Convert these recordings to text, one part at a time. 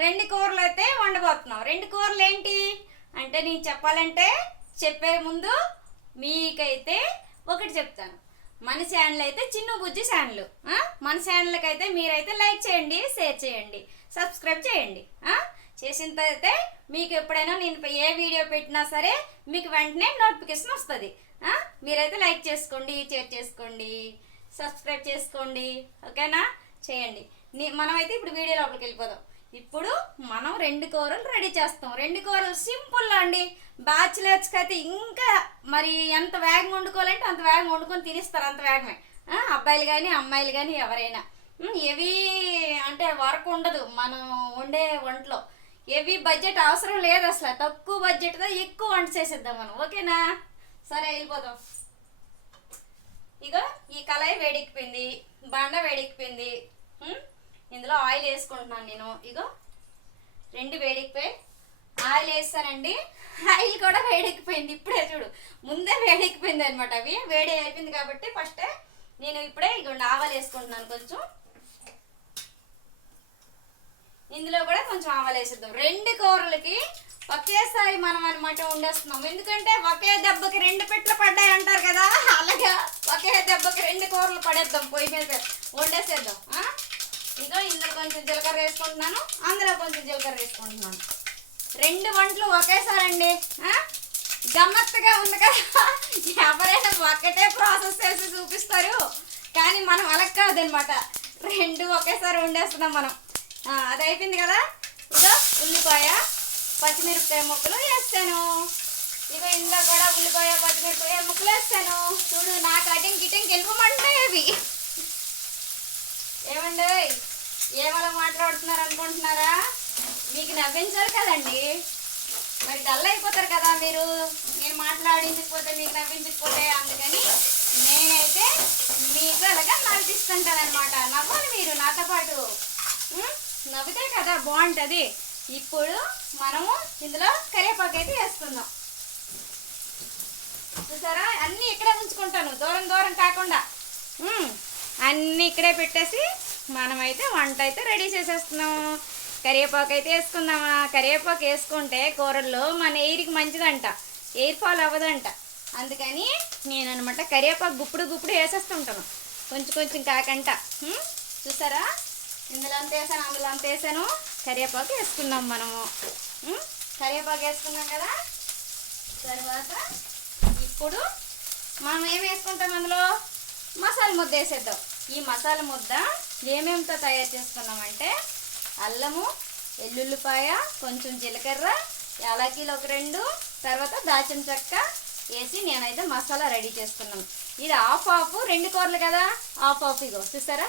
రెండు కూరలు అయితే వండబోతున్నాం. రెండు కూరలు ఏంటి? అంటే నేను చెప్పాలంటే చెప్పే ముందు మీకైతే ఒకటి చెప్తాను. మన ఛానల్ అయితే చిన్న బుజ్జి ఛానల్. మన ఛానల్కి అయితే మీరైతే లైక్ చేయండి షేర్ చేయండి సబ్స్క్రైబ్ చేయండి. చేసిన తర్వాత మీకు ఎప్పుడైనా నేను ఏ వీడియో పెట్టినా సరే మీకు వెంటనే నోటిఫికేషన్ వస్తుంది. మీరైతే లైక్ చేసుకోండి షేర్ చేసుకోండి సబ్స్క్రైబ్ చేసుకోండి. ఓకేనా? చేయండి. నీ- మనమైతే ఇప్పుడు వీడియో లోపలికి వెళ్ళిపోదాం. ఇప్పుడు మనం రెండు కూరలు రెడీ చేస్తాం. రెండు కూరలు సింపుల్ అండి. బ్యాచిలర్స్కి అయితే ఇంకా మరి ఎంత వేగం వండుకోవాలంటే అంత వేగం వండుకొని తినేస్తారు అంత వేగమే. అబ్బాయిలు కానీ అమ్మాయిలు కానీ ఎవరైనా. ఏవి అంటే వర్క్ ఉండదు మనం వండే వంటలో. ఏవి బడ్జెట్ అవసరం లేదు అసలు. తక్కువ బడ్జెట్తో ఎక్కువ వంట చేసేద్దాం మనం. ఓకేనా? సరే వెళ్ళిపోదాం. ఇగో ఈ కళాయి వేడెక్కిపోయింది. బండ వేడెక్కిపోయింది. ఇందులో ఆయిల్ వేసుకుంటున్నాను నేను. ఇగో రెండు వేడెక్కిపోయి ఆయిల్ వేస్తానండి. ఆయిల్ కూడా వేడెక్కిపోయింది. ఇప్పుడే చూడు ముందే వేడెక్కిపోయింది అనమాట అవి. వేడి అయిపోయింది కాబట్టి ఫస్ట్ నేను ఇప్పుడే ఇగో ఆవాలు వేసుకుంటున్నాను కొంచెం. ఇందులో కూడా కొంచెం ఆవాలు వేసేద్దాం. రెండు కూరలకి ఒకేసారి మనం అనమాట వండేస్తున్నాం. ఎందుకంటే ఒకే దెబ్బకి రెండు పెట్లు పడ్డాయి అంటారు కదా అలాగా ఒకే దెబ్బకి రెండు కూరలు పడేద్దాం పొయ్యి మీద వండేసేద్దాం. ఇదో ఇందులో కొంచెం జీలకర్ర వేసుకుంటున్నాను అందులో కొంచెం జీలకర్ర వేసుకుంటున్నాను. రెండు వంటలు ఒకేసారి అండి గమ్మత్తుగా ఉంది కదా. ఎవరైనా ఒకటే ప్రాసెస్ చేసి చూపిస్తారు కానీ మనం అలా కాదనమాట. రెండు ఒకేసారి వండేస్తున్నాం మనం. అది అయిపోయింది కదా? ఇదో ఉల్లిపాయ పచ్చిమిరపకాయ ముక్కలు వేస్తాను. ఇక ఇందులో కూడా ఉల్లిపాయ పచ్చిమిరపకాయ ముక్కలు వేస్తాను. చూడు నా కటింగ్ కిటింగ్ వెళ్ళిపోమంటాయి అవి. ఏమండీ ఏమలా మాట్లాడుతున్నారు అనుకుంటున్నారా? మీకు నవ్వించరు కదండి. మరి డల్ అయిపోతారు కదా మీరు. నేను మాట్లాడించకపోతే మీకు నవ్వించకపోతే అందుకని నేనైతే మీకు అలాగా నవ్విస్తుంటానమాట నవ్వాలి మీరు నాతో పాటు. నవ్వితే కదా బాగుంటుంది. ఇప్పుడు మనము ఇందులో కరివేపాకు అయితే వేసుకుందాం. చూసారా? అన్నీ ఇక్కడే ఉంచుకుంటాను. దూరం దూరం కాకుండా. అన్నీ ఇక్కడే పెట్టేసి మనమైతే వంట అయితే రెడీ చేసేస్తున్నాము. కరివేపాకు అయితే వేసుకుందామా? కరివేపాకు వేసుకుంటే కూరల్లో మన ఎయిర్కి మంచిదంట. ఎయిర్ ఫాల్ అవ్వదంట. అందుకని నేను అనమాట కరివేపాకు గుప్పుడు గుప్పుడు వేసేస్తుంటాను. కొంచెం కొంచెం కాకంట. చూసారా? ఇందులో అంత వేసాను అందులో అంత వేసాను. కరివేపాకు వేసుకున్నాం మనము. కరివేపాకు వేసుకున్నాం కదా? తర్వాత ఇప్పుడు మనం ఏం వేసుకుంటాం అందులో? మసాలా ముద్ద వేసేద్దాం. ఈ మసాలా ముద్ద ఏమేమితో తయారు చేసుకున్నామంటే అల్లము ఎల్లుల్లిపాయ కొంచెం జీలకర్ర యాలకీలు ఒక రెండు తర్వాత దాచిన చెక్క వేసి నేనైతే మసాలా రెడీ చేసుకున్నాను ఇది హాఫ్ ఆఫ్ రెండు కూరలు కదా? హాఫ్ ఆఫ్ ఇగో చూసారా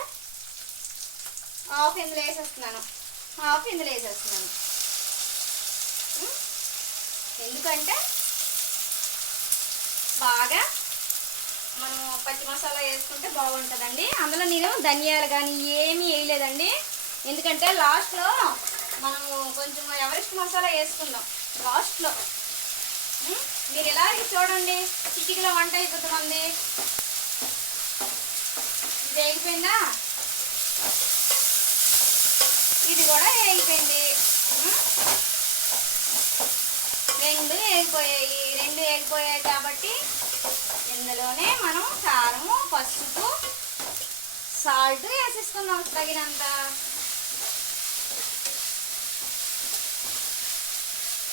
హాఫ్ ఇందులో వేసేస్తున్నాను. హాఫ్ ఇందులో వేసేస్తున్నాను. ఎందుకంటే బాగా మనం పచ్చి మసాలా వేసుకుంటే బాగుంటుందండి. అందులో నేను ధనియాలు కానీ ఏమీ వేయలేదండి. ఎందుకంటే లాస్ట్లో మనము కొంచెం ఎవరెస్ట్ మసాలా వేసుకుందాం. లాస్ట్లో. మీరు ఇలా చూడండి. చిటికలో వంట అయిపోతుంది ఇది వేగిపోయిందా ఇది కూడా వేగిపోయింది రెండు వేగిపోయాయి రెండు వేగిపోయాయి కాబట్టి ఇందులోనే మనం కారము పసుపు సాల్ట్ వేసేసుకున్నాం తగినంత.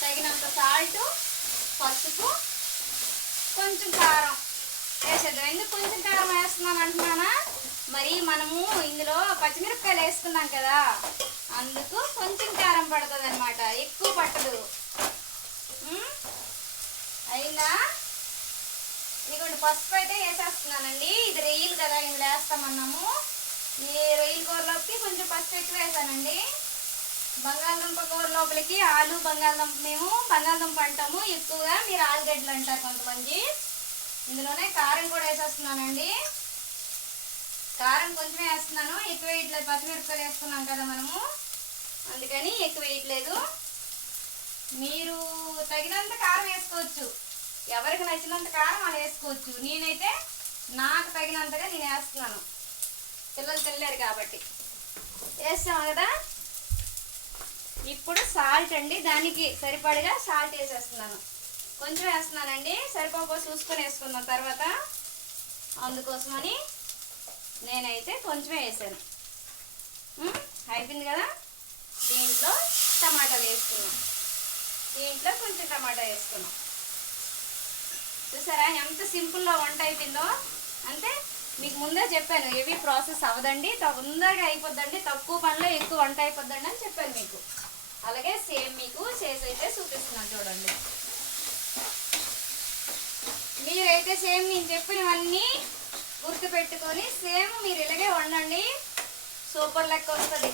తగినంత సాల్ట్ పసుపు కొంచెం కారం వేసేద్దాం. ఎందుకు కొంచెం కారం వేస్తున్నాను అంటున్నానా? మరి మనము ఇందులో పచ్చిమిరపకాయలు వేసుకున్నాం కదా అందుకు కొంచెం కారం పడుతుంది అనమాట ఎక్కువ పట్టదు. అయినా అయిందా? ఇదిగోండి పసుపు అయితే వేసేస్తున్నానండి. ఇది రొయ్యలు కదా ఇందులో వేస్తామన్నాము. ఈ రొయ్యల కూరలోకి కొంచెం పసుపు ఎక్కువ వేసానండి. బంగాళదుంప కూర లోపలికి ఆలు బంగాళదుంప మేము బంగాళదుంప అంటాము. ఎక్కువగా మీరు ఆలుగడ్డలు అంటారు కొంతమంది. ఇందులోనే కారం కూడా వేసేస్తున్నానండి. కారం కొంచెం వేస్తున్నాను. ఎక్కువ వేయట్లేదు పచ్చిమిరపకాయలు వేసుకున్నాం కదా మనము. అందుకని ఎక్కువ వేయట్లేదు. మీరు తగినంత కారం వేసుకోవచ్చు. ఎవరికి నచ్చినంత కారం అలా వేసుకోవచ్చు. నేనైతే నాకు తగినంతగా నేను వేస్తున్నాను. పిల్లలు తినలేరు కాబట్టి. వేస్తాము కదా? ఇప్పుడు సాల్ట్ అండి. దానికి సరిపడగా సాల్ట్ వేసేస్తున్నాను. కొంచెం వేస్తున్నానండి. సరిపోకో చూసుకొని వేసుకుందాం తర్వాత. అందుకోసమని నేనైతే కొంచెమే వేసాను. అయిపోయింది కదా? దీంట్లో టమాటాలు వేసుకున్నాం. దీంట్లో కొంచెం టమాటా వేసుకున్నాం. చూసారా? ఎంత సింపుల్గా వంట అయిపోయిందో. అంటే మీకు ముందే చెప్పాను ఏవి ప్రాసెస్ అవ్వదండి తొందరగా అయిపోద్దండి తక్కువ పనిలో ఎక్కువ వంట అయిపోద్దండి అని చెప్పాను మీకు. అలాగే సేమ్ మీకు చేసి అయితే చూపిస్తున్నాను చూడండి. మీరైతే సేమ్ నేను చెప్పినవన్నీ గుర్తు పెట్టుకొని సేమ్ మీరు ఇలాగే వండండి. సూపర్ లెక్క వస్తుంది.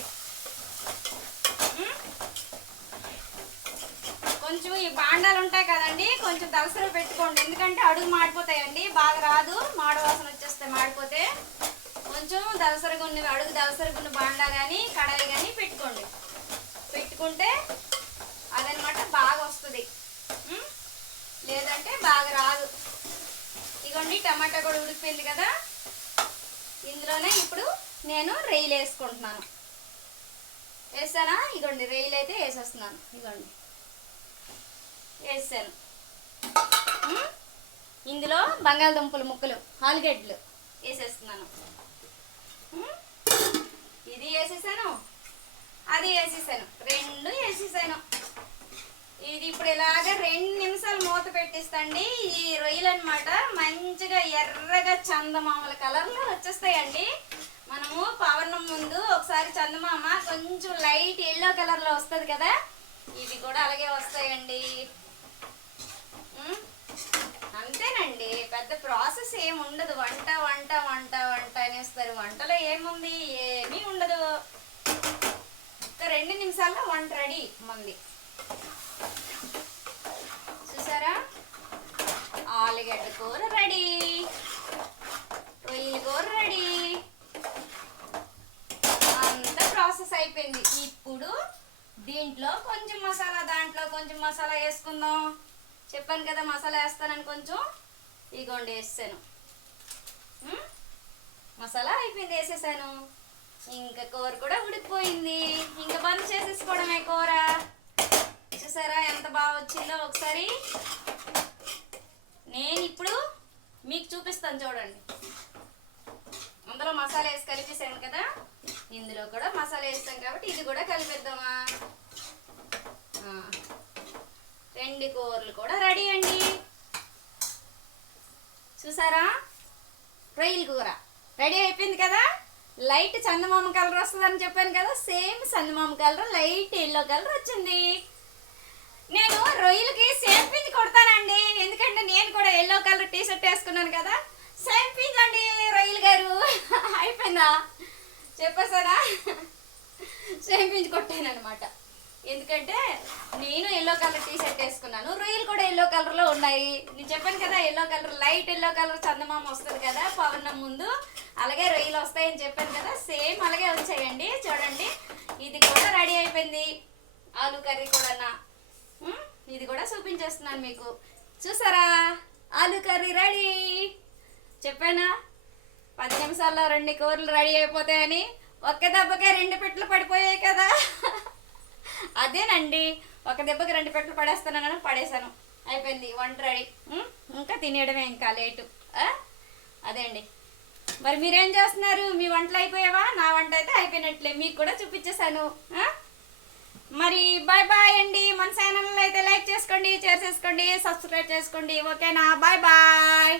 కొంచెం ఈ బాండాలు ఉంటాయి కదండి కొంచెం దలసరి పెట్టుకోండి. ఎందుకంటే అడుగు మాడిపోతాయండి బాగా రాదు. మాడవాసన వచ్చేస్తే మాడిపోతే కొంచెం దలసరిగా ఉన్న అడుగు దలసరిగా ఉన్న బాండా కానీ కడాయి కానీ పెట్టుకోండి. పెట్టుకుంటే అదనమాట బాగా వస్తుంది. లేదంటే బాగా రాదు. ఇగోండి టమాటా కూడా ఉడికిపోయింది కదా. ఇందులోనే ఇప్పుడు నేను రెయిలు వేసుకుంటున్నాను. వేసానా ఇగోండి రెయిలు అయితే వేసేస్తున్నాను. ఇదిగోండి వేసాను ఇందులో బంగాళదుంపల ముక్కలు ఆలుగడ్డలు వేసేస్తున్నాను. ఇది వేసేసాను అది వేసేసాను రెండు వేసేసాను. ఇది ఇప్పుడు ఇలాగ రెండు నిమిషాలు మూత పెట్టిస్తండి. ఈ రొయ్యలు అనమాట మంచిగా ఎర్రగా చందమామల కలర్లో వచ్చేస్తాయండి. మనము పవనం ముందు ఒకసారి చందమామ కొంచెం లైట్ ఎల్లో కలర్లో వస్తుంది కదా ఇవి కూడా అలాగే వస్తాయండి. పెద్ద ప్రాసెస్ ఏమి ఉండదు. వంట వంట వంట వంట అనేస్తారు. వంటలో ఏముంది? ఏమీ ఉండదు. ఒక రెండు నిమిషాల్లో వంట రెడీ మంది చూసారా? ఆలుగడ్డ కూర రెడీ. రొయ్యల కూర రెడీ. అంత ప్రాసెస్ అయిపోయింది. ఇప్పుడు దీంట్లో కొంచెం మసాలా దాంట్లో కొంచెం మసాలా వేసుకుందాం. చెప్పాను కదా మసాలా వేస్తానని కొంచెం. ఇగోండి వేసాను మసాలా అయిపోయింది వేసేసాను. ఇంకా కూర కూడా ఉడికిపోయింది. ఇంకా బంద్ చేసేసుకోవడమే కూర. చూసారా ఎంత బాగా వచ్చిందో ఒకసారి. నేను ఇప్పుడు మీకు చూపిస్తాను చూడండి. అందులో మసాలా వేసి కలిపేసాను కదా. ఇందులో కూడా మసాలా వేస్తాం కాబట్టి ఇది కూడా కలిపేద్దామా? రెండు కూరలు కూడా రెడీ అండి. చూసారా? రొయ్యల కూర. రెడీ అయిపోయింది కదా? లైట్ చందమామ కలర్ వస్తుందని చెప్పాను కదా సేమ్ చందమామ కలర్ లైట్ ఎల్లో కలర్ వచ్చింది. నేను రొయ్యలకి సేమ్ పింజ్ కొడతానండి. ఎందుకంటే నేను కూడా ఎల్లో కలర్ టీ షర్ట్ వేసుకున్నాను కదా. సేమ్ పింజ్ అండి రొయ్యలు గారు. అయిపోయిందా? చెప్పేసారా సేమ్ పింజ్ కొట్టాను అనమాట ఎందుకంటే నేను ఎల్లో కలర్ టీ షర్ట్ వేసుకున్నాను. రొయ్యలు కూడా ఎల్లో కలర్లో ఉన్నాయి. నేను చెప్పాను కదా yellow colour light yellow colour చందమామ వస్తుంది కదా పవనం ముందు. అలాగే రొయ్యలు వస్తాయని చెప్పాను కదా సేమ్ అలాగే వచ్చాయండి. చూడండి. ఇది కూడా రెడీ అయిపోయింది. ఆలు కర్రీ కూడా ఇది కూడా చూపించేస్తున్నాను మీకు. చూసారా? ఆలు కర్రీ రెడీ. చెప్పానా? పది నిమిషాల్లో రెండు కూరలు రెడీ అయిపోతాయని ఒక్క దెబ్బకే రెండు పెట్లు పడిపోయాయి కదా. అదేనండి. ఒక దెబ్బకి రెండు పెట్టలు పడేస్తానని పడేశాను. అయిపోయింది. వంట రెడీ. ఇంకా తినేయడమే ఇంకా లేటు. అదే అండి. మరి మీరేం చేస్తున్నారు? మీ వంటలు అయిపోయావా? నా వంట అయితే అయిపోయినట్లే. మీకు కూడా చూపించేశాను. మరి బాయ్ బాయ్ అండి. మన ఛానల్ అయితే లైక్ చేసుకోండి షేర్ చేసుకోండి సబ్స్క్రైబ్ చేసుకోండి. ఓకేనా? Bye bye.